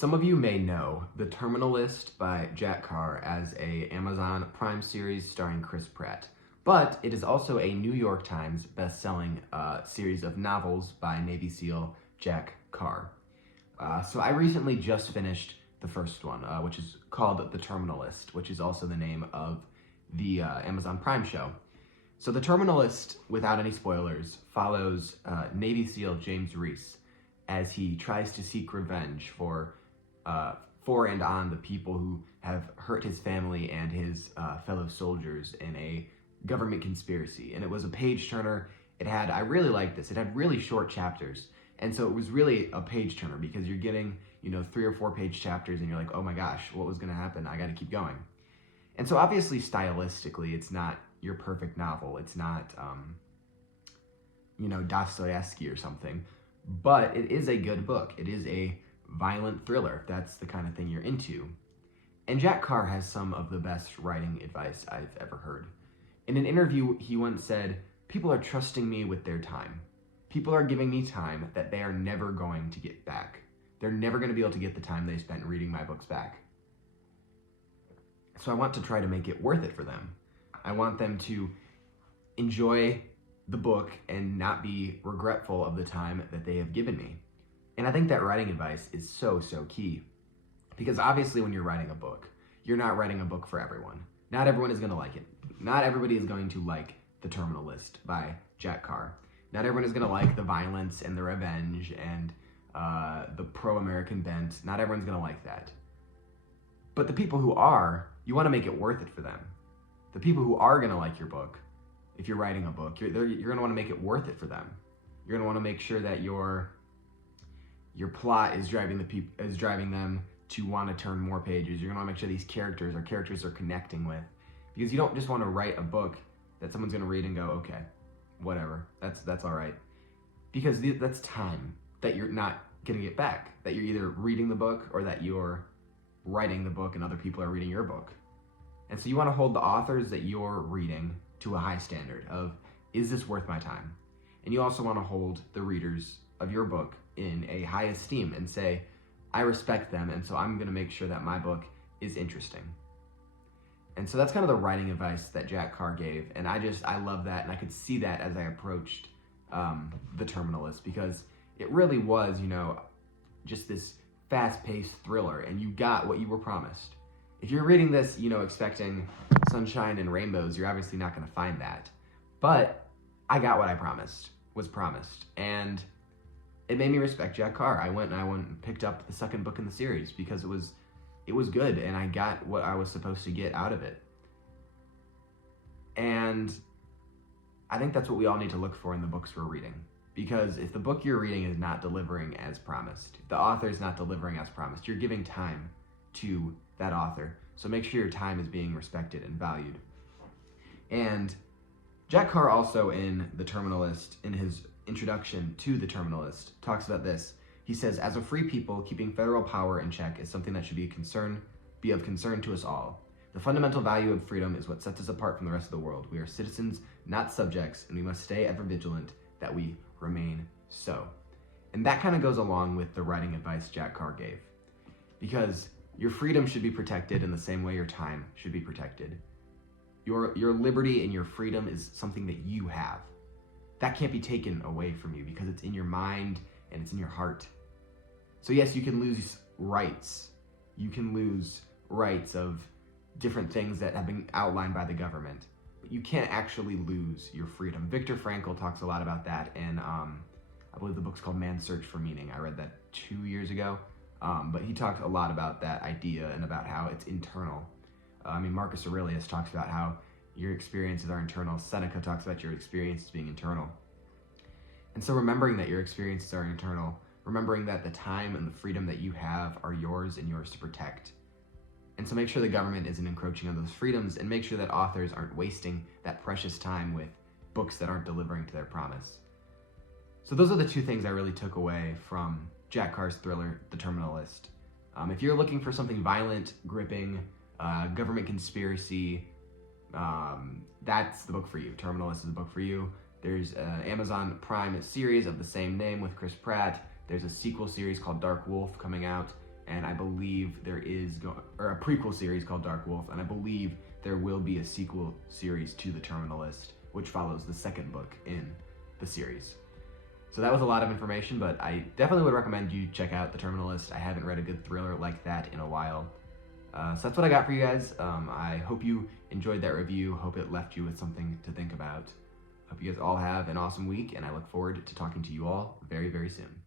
Some of you may know The Terminal List by Jack Carr as a Amazon Prime series starring Chris Pratt, but it is also a New York Times best-selling series of novels by Navy SEAL Jack Carr. So I recently just finished the first one, which is called The Terminal List, which is also the name of the Amazon Prime show. So The Terminal List, without any spoilers, follows Navy SEAL James Reese as he tries to seek revenge for and on the people who have hurt his family and his fellow soldiers in a government conspiracy. And it was a page turner. I really liked this. It had really short chapters. And so it was really a page turner because you're getting, 3 or 4 page chapters and you're like, oh my gosh, what was going to happen? I got to keep going. And so obviously stylistically, it's not your perfect novel. It's not, Dostoevsky or something, but it is a good book. It is a violent thriller, if that's the kind of thing you're into. And Jack Carr has some of the best writing advice I've ever heard. In an interview, he once said, "People are trusting me with their time. People are giving me time that they are never going to get back. They're never going to be able to get the time they spent reading my books back. So I want to try to make it worth it for them. I want them to enjoy the book and not be regretful of the time that they have given me." And I think that writing advice is so key. Because obviously when you're writing a book, you're not writing a book for everyone. Not everyone is going to like it. Not everybody is going to like The Terminal List by Jack Carr. Not everyone is going to like the violence and the revenge and the pro-American bent. Not everyone's going to like that. But the people who are, you want to make it worth it for them. The people who are going to like your book, if you're writing a book, you're going to want to make it worth it for them. You're going to want to make sure that your plot is driving them to want to turn more pages. You're going to want to make sure these characters are connecting with, because you don't just want to write a book that someone's going to read and go, okay, whatever, that's all right. Because that's time that you're not going to get back, that you're either reading the book or that you're writing the book and other people are reading your book. And so you want to hold the authors that you're reading to a high standard of, is this worth my time? And you also want to hold the readers of your book in a high esteem and say, I respect them, and so I'm going to make sure that my book is interesting. And so that's kind of the writing advice that Jack Carr gave, and I love that, and I could see that as I approached The Terminal List, because it really was, just this fast-paced thriller, and you got what you were promised. If you're reading this, expecting sunshine and rainbows, you're obviously not going to find that. But I got what I was promised, and it made me respect Jack Carr. I went and picked up the second book in the series because it was good and I got what I was supposed to get out of it. And I think that's what we all need to look for in the books we're reading. Because if the book you're reading is not delivering as promised, if the author is not delivering as promised, you're giving time to that author. So make sure your time is being respected and valued. And Jack Carr also in The Terminal List, in his introduction to The Terminal List, talks about this. He says, as a free people, keeping federal power in check is something that should be of concern to us all. The fundamental value of freedom is what sets us apart from the rest of the world. We are citizens, not subjects, and we must stay ever vigilant that we remain so. And that kind of goes along with the writing advice Jack Carr gave. Because your freedom should be protected in the same way your time should be protected. Your liberty and your freedom is something that you have. That can't be taken away from you because it's in your mind and it's in your heart. So yes, you can lose rights. You can lose rights of different things that have been outlined by the government. But you can't actually lose your freedom. Viktor Frankl talks a lot about that, and I believe the book's called Man's Search for Meaning. I read that 2 years ago. But he talks a lot about that idea and about how it's internal. Marcus Aurelius talks about how your experiences are internal. Seneca talks about your experiences being internal. And so remembering that your experiences are internal, remembering that the time and the freedom that you have are yours and yours to protect. And so make sure the government isn't encroaching on those freedoms, and make sure that authors aren't wasting that precious time with books that aren't delivering to their promise. So those are the 2 things I really took away from Jack Carr's thriller, The Terminal List. If you're looking for something violent, gripping, government conspiracy, that's the book for you. Terminal List is the book for you. There's an Amazon Prime series of the same name with Chris Pratt. There's a sequel series called Dark Wolf coming out, and I believe there is a prequel series called Dark Wolf, and I believe there will be a sequel series to The Terminalist, which follows the second book in the series. So that was a lot of information, but I definitely would recommend you check out The Terminalist. I haven't read a good thriller like that in a while. So that's what I got for you guys. I hope you enjoyed that review. Hope it left you with something to think about. Hope you guys all have an awesome week, and I look forward to talking to you all very, very soon.